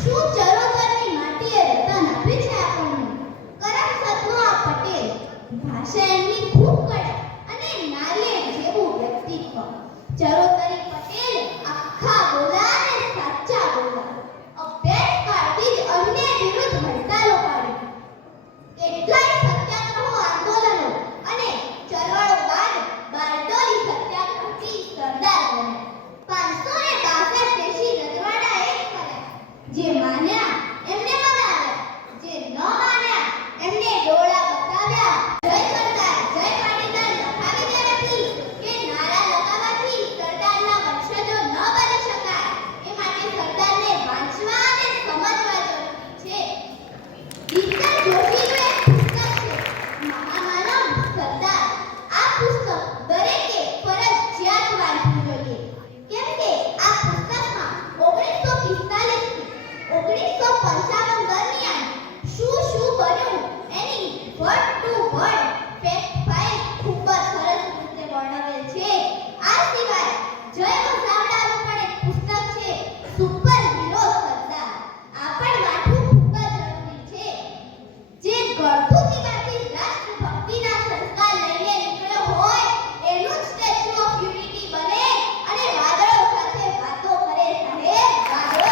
શું ચરોતરની માટીએ રતન આપે છે આપણને. કરમસદનો આ પટેલ, ભાષા એમની ખૂબ કડક અને નારિયેળ જેવું વ્યક્તિત્વ. ચરોતરી પટેલ આખા બોલા અને સાચા બોલા. અભ્યાસ કાળથી જ અન્યાય વિરુદ્ધ હડતાલો પાડી. કેટલાય સત્યાગ્રહો આંદોલનો અને ચળવળો બાદ બારડોલી સત્યાગ્રહથી સરદાર બન્યા. 562 દેશી રજવાડા એક કર્યા. જે માન્યા એમને મનાવ્યા, જે ન માન્યા એમને ડોળા બતાવ્યા. જય સરદાર, જય પાટીદાર લખાવી દેવાથી કે નારા લગાવવાથી સરદારના વંશજો ન બની શકાય. એ માટે સરદારને વાંચવા અને સમજવા જરૂરી છે. દીકરા જોશીનું એક પુસ્તક છે, મહામાનવ સરદાર. આ પુસ્તક દરેકે ફરજિયાત વાંચવું જોઈએ, કેમ કે આ પુસ્તકમાં 1945 થી 1955 દરમિયાન શું શું બન્યું એની word to word fact file ખૂબ જ સરસ રીતે વર્ણવેલ છે. આ સિવાય જય વસાવડાનું પણ એક પુસ્તક છે, સુપર હીરો સરદાર. આ પણ વાંચવું ખૂબ જ જરૂરી છે. જે ગળથુથીમાંથી રાષ્ટ્રભક્તિના સંસ્કાર લઈને નીકળ્યો હોય એનું જ સ્ટેચ્યુ ઓફ યુનિટી બને અને વાદળો સાથે વાતો કરે. સાહેબ, વાદળો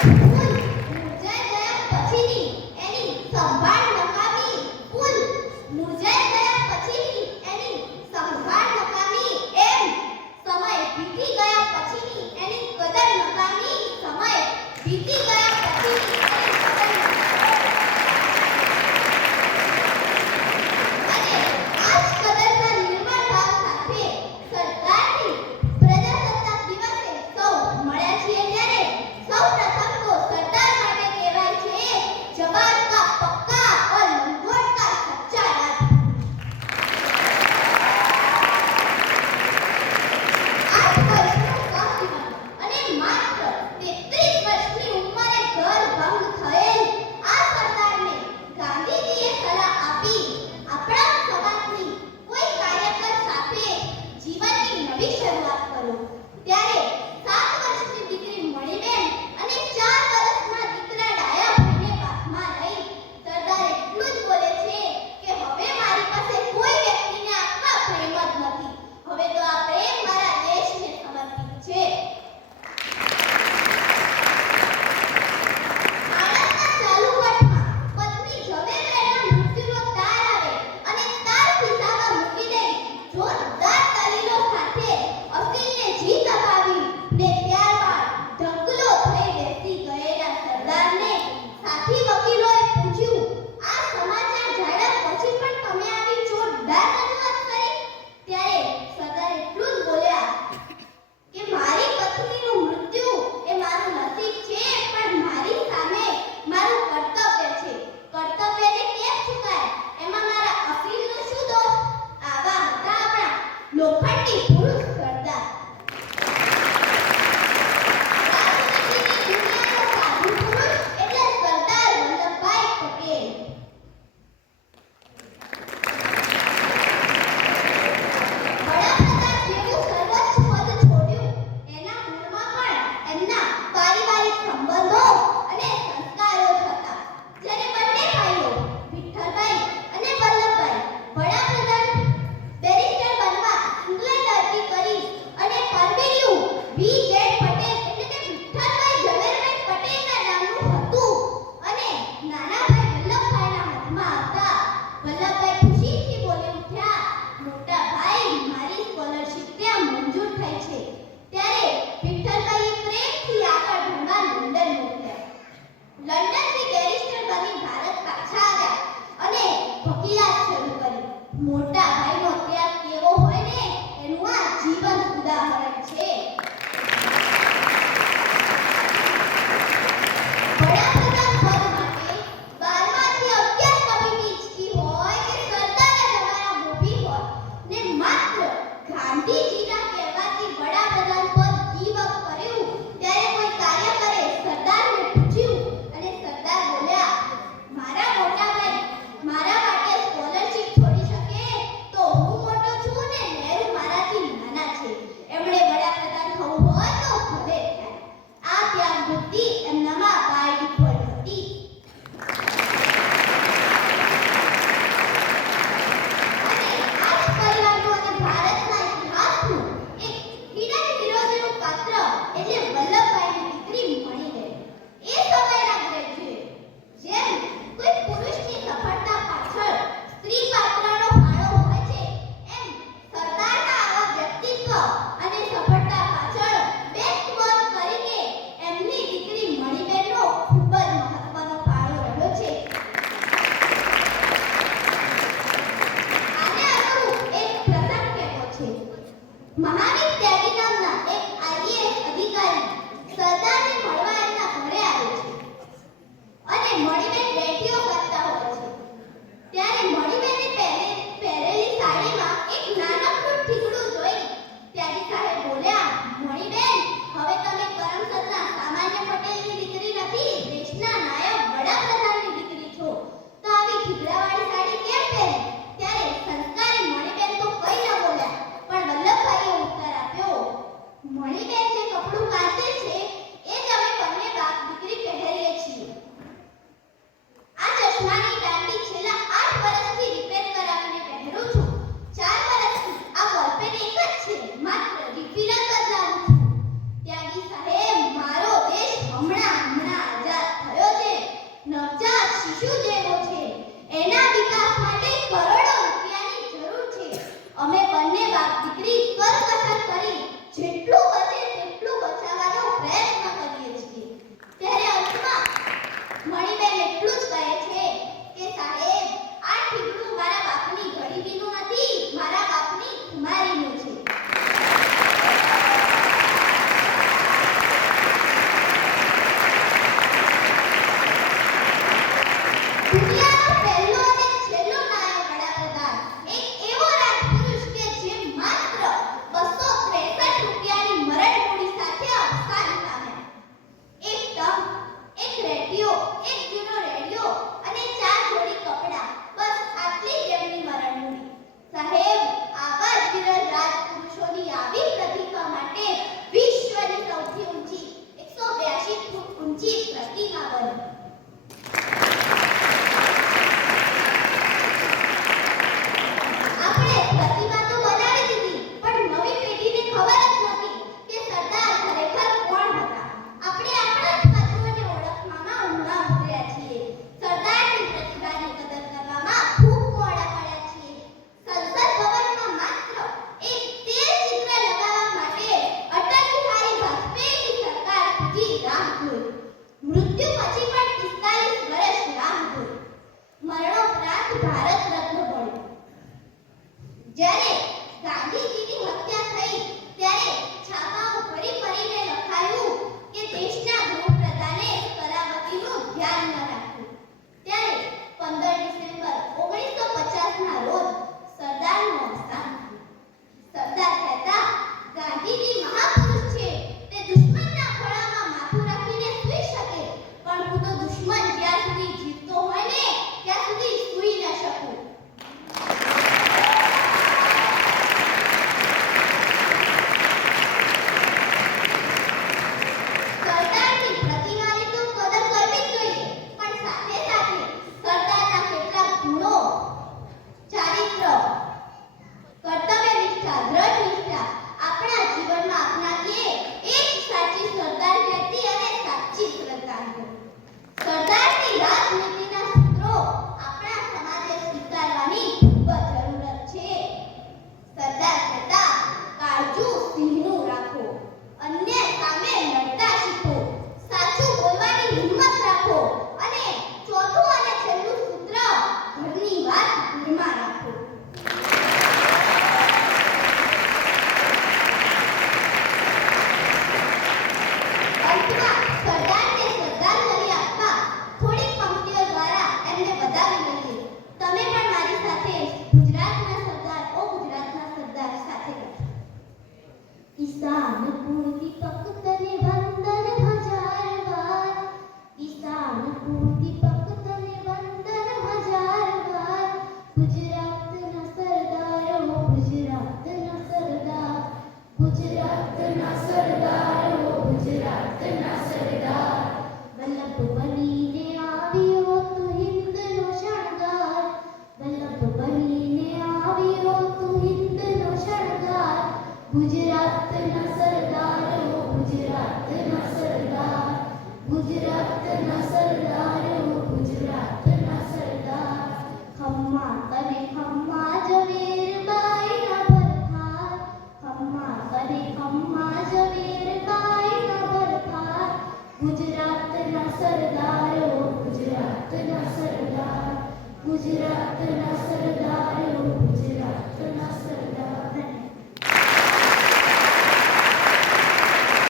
ફૂલ મુરઝાઈ ગયા પછીની એની સંભાળ નકામી. ફૂલ મુરઝાઈ ગયા પછીની એની સંભાળ નકામી. એમ સમય વીતી ગયા પછીની એની કદર નકામી. સમય વીતી ગયા પછીની એની કદર અને આ જ કદરના નિર્મળ ભાવ સાથે સરકારની પ્રજાસત્તાક દિવસે સૌ મળ્યા છીએ ત્યારે સૌપ્રથમ તો સરદાર માટે કહેવાય છે, જવાન કા પક્કા ઓર લંગોટ કા સચ્ચા રાજપૂત. 8 વર્ષનો સહજીવન અને માત્ર 33 વર્ષની ઉંમરે ઘર ભંગ થયેલ આ સરદારને ગાંધીજીએ સલાહ આપી, આપણા સમાજની કોઈ કાર્યકર સાથે જીવનની નવી શરૂઆત કરો. ત્યારે 7 વર્ષની દીકરી મણીબેન અને 4 વર્ષના દીકરા ડાયાભાઈને પાથમાં લઈ સરદાર એટલું જ બોલે છે કે હવે મારી પાસે કોઈ વ્યક્તિને આપવા પ્રેમ જ નથી. હવે તો આ પ્રેમ મારા દેશને સમર્પિત છે. આણંદના ચાલુકોટમાં પત્ની ઝવેરબાઈના મૃત્યુનો તાર આવે અને તાર ખિસ્સામાં મૂકી દઈ જોરદાર દલીલો સાથે અસીલને જીત અપાવી ને ત્યારબાદ ઢગલો થઈ બેસી ગયેલા સરદારને સાથી વકીલોએ પૂછ્યું, આ સમાચાર જાણ્યા પછી પણ તમે આવી જોરદાર રજૂઆત કરી? ત્યારે સરદાર એટલું જ બોલ્યા કે મારી પત્નીનું મૃત્યુ એ મારું નસીબ છે, પણ મારી સામે મારું કર્તવ્ય છે. કર્તવ્યને કેમ ચૂકાય? એમાં મારા અસીલનો શું દોષ? આવા હતા આપણા લોખંડી પુરુષ સરદાર. રાજનીતિની દુનિયાનો સાધુ પુરુષ એટલે સરદાર વલ્લભભાઈ પટેલ. વડાપ્રધાન જેવું સર્વોચ્ચ પદ છોડ્યું એના મૂળમાં પણ એમના પારિવારિક સંબંધો અને સંસ્કારો જ હતા. જ્યારે બંને ભાઈઓ વિઠ્ઠલભાઈ અને વલ્લભભાઈ વડાપ્રધાન બેરિસ્ટર બનવા ઇંગ્લેન્ડ અરજી કરી અને પરમેલ્યું V.Z. પટેલ એટલે કે વિઠ્ઠલભાઈ ઝવેરભાઈ પટેલના નામનું હતું અને નાના ભાઈ વલ્લભભાઈના હાથમાં હતા. વલ્લભભાઈ ખુશીથી બોલી ઉઠ્યા, મોટા ભાઈ, મારી સ્કોલરશિપ ત્યાં મંજૂર થઈ છે. ત્યારે વિઠ્ઠલભાઈએ પ્રેમથી આગળ ભણવા લંડન મોકલ્યા. લંડનથી બેરિસ્ટર બની ભારત પાછા આવ્યા અને વકીલાત શરૂ કરી. મોટા ભાઈનો ત્યાગ કેવો હોય ને એનું આ જીવંત ઉદાહરણ છે. વડાપ્રધાન પદ માટે 12માંથી 11 કમિટી ઈચ્છતી હોય કે સરદારના જમાના મોભી હોય ને માત્ર ગાંધીજીના કહેવાથી વડાપ્રધાન પદ ગીવ અપ કર્યું. ત્યારે કોઈ કાર્યકરે સરદારને પૂછ્યું અને સરદાર બોલ્યા, મારા મોટા ભાઈ મારા માટે સ્કોલરશિપ છોડી શકે તો જ્યારે